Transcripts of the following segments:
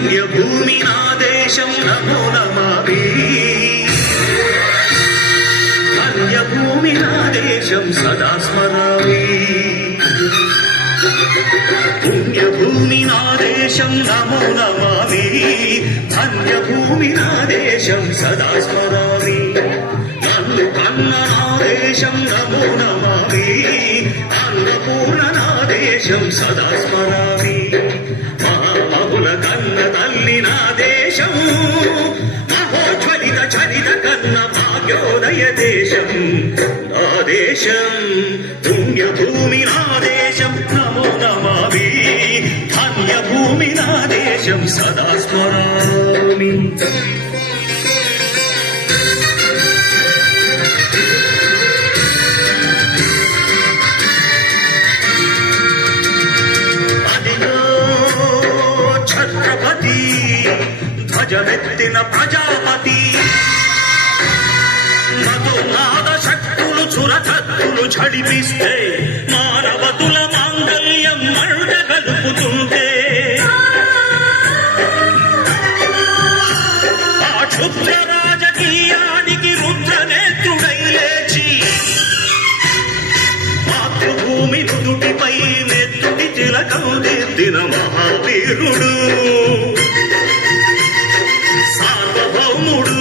పుణ్యభూమి నా దేశం నమో నమామి ధన్యభూమి నా దేశం సదా స్మరామి పుణ్యభూమి నా దేశం నమో నమామి ధన్యభూమి నా దేశం సదా స్మరామి నన్ను కన్న నా దేశం నమో నమామి అన్నపూర్ణ నా దేశం సదా స్మరామి మహామహుల కన్న తల్లి నా దేశం మహోజ్వలిత చరిత కన్న భాగ్యోదయ దేశం నా దేశం పుణ్యభూమి నా దేశం నమో నమామి ధన్యభూమి నా దేశం సదా స్మరామి ఛత్రపతి ధ్వజమెత్తిన ప్రజాపతి మధునాద శక్తులు చురకత్తులు ఝడిపిస్తే మానవతుల మాంగళ్యం మంట కలుపుతుంటే ఆ క్షుద్ర రాజకీయానికి రుద్రనేత్రుడై లేచి మాతృభూమి నుదుటిపై నెత్తుడి తిలకం దిద్దిన మహావీరుడు సార్వభౌముడు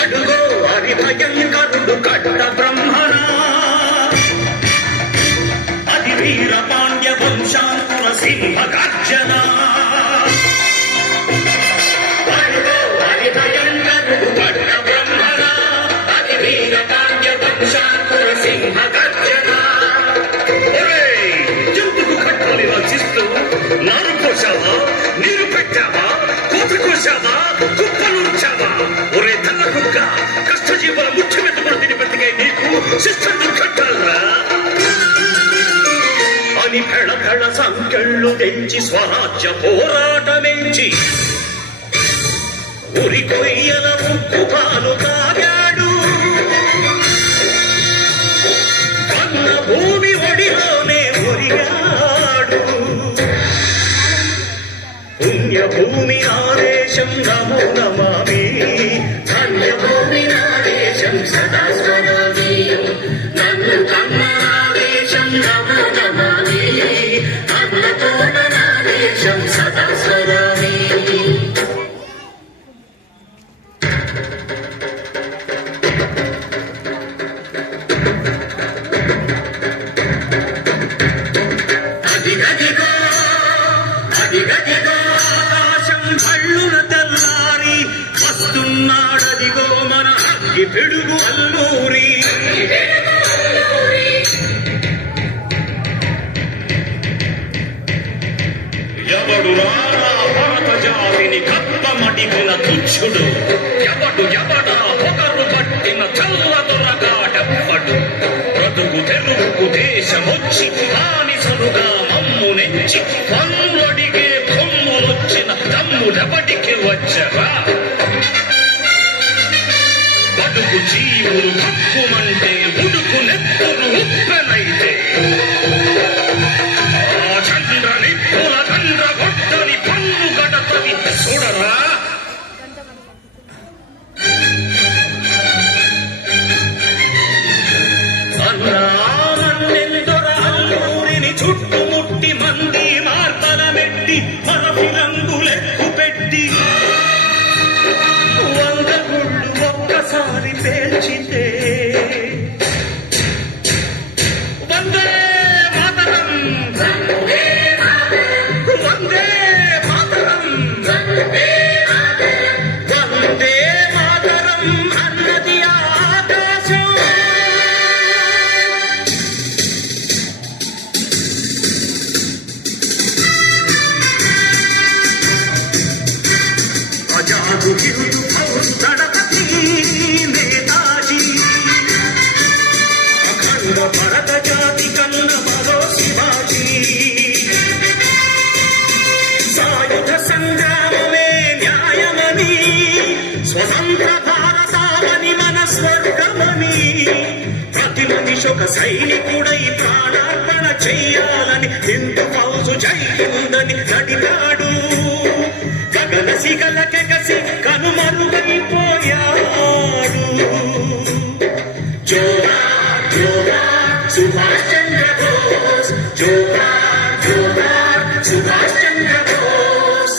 అడుగో హరిభయంకరుడు కట్ట బ్రహ్మణ అది వీర పాండ్య వంశాంకుర సింహ గర్జన అడుగో హరిభయంకరుడు కట్ట బ్రహ్మణ అది వీర పాండ్య వంశాంకుర సింహ గర్జన ఎందుకు కట్టని రచిస్తూ నారు కోసావా నీరు పెట్టావా కూత కోసావా కుప్పలుంచావా ఒరే తల్ల కుక్క కష్టజీవుల ముఖ్య మెట్టుకుని తిని బ్రతికే నీకు శిక్షను కట్టాలరా అని పెడ పెడ సంకెళ్ళు తెంచి స్వరాజ్య పోరాటమెంచి ఉరి కొయ్యల ముక్కు పాలు తాగాడు కన్న భూమి ఒడిలోనే ఒరిగాడు పుణ్యభూమి ఆదేశం నమో నమామి ధన్యభూమి నాదేశం సదా స్మరామి నన్ను కన్న ఆదేశం నమో నమామి అన్నపూర్ణ నాదేశం సదా స్మరామి అదిగదిగో అదిగదిగో ఆకాశం కళ్ళున తెల్లారి వస్తున్నాడదిగో మన అగ్గి పిడుగు అల్లూరి ఎవడు రారా భారత జాతిని కప్పమడిగిన తుచ్చుడు ఎవడా ఒకరు పట్టిన చల్ల దొరగాడెవ్వడు బ్రతుకు తెరువుకు దేశమొచ్చి బానిసలుగా మమ్ము నెచ్చి పన్నులడిగే కొమ్ములొచ్చిన తమ్ములెవడికి వచ్చరా బతుకు జీవులు హక్కుమంటే ఉడుకు నెత్తురు ఉప్పెనైతే ఆ చంద్ర నిప్పుల చంద్ర గొట్టని పన్ను గడతని చూడరా అల్లూరిని చుట్టుముట్టి మంది మార్తలమెట్టి మనకి రంగులెక్కు పెట్టి 100 గుళ్ళు ఒక్కసారి పేల్చితే వందే మాతరం వందే మాతరం వందే మాతరం అన్నది ఆకాశం అజాదు హిందూ దళపతి నేతాజీ స్వతంత్ర భారతావని మన స్వర్గమని ప్రతి మనిషి ఒక సైనికుడై ప్రాణార్పణ చెయ్యాలని హిందూ ఫౌజు జైలుందని నడిపాడు. గగన సిగలకెగసి కనుమరుగైపోయాడు. జోహార్ జోహార్ సుభాష్ చంద్ర బోస్, జోహార్ జోహార్ సుభాష్ చంద్ర బోస్.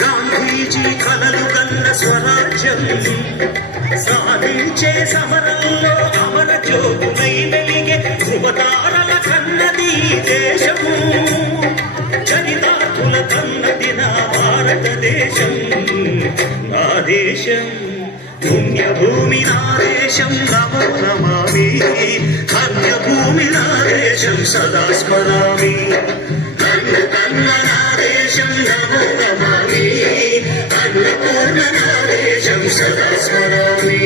గాంధీజీ కలలు కన్న స్వరాజ్యం సాధించే సమరంలో అమర జ్యోతులై వెలిగే ధృవతారల కన్నది దేశము. చరితార్థుల కన్నది నా భారతదేశం. నా దేశం పుణ్యభూమి, నా దేశం నమో నమామి. ధన్యభూమి నా దేశం సదా స్మరామి. కన్ను కన్న నా దేశం నమో నమామి. అన్నపూర్ణ నా దేశం సదా స్మరామి.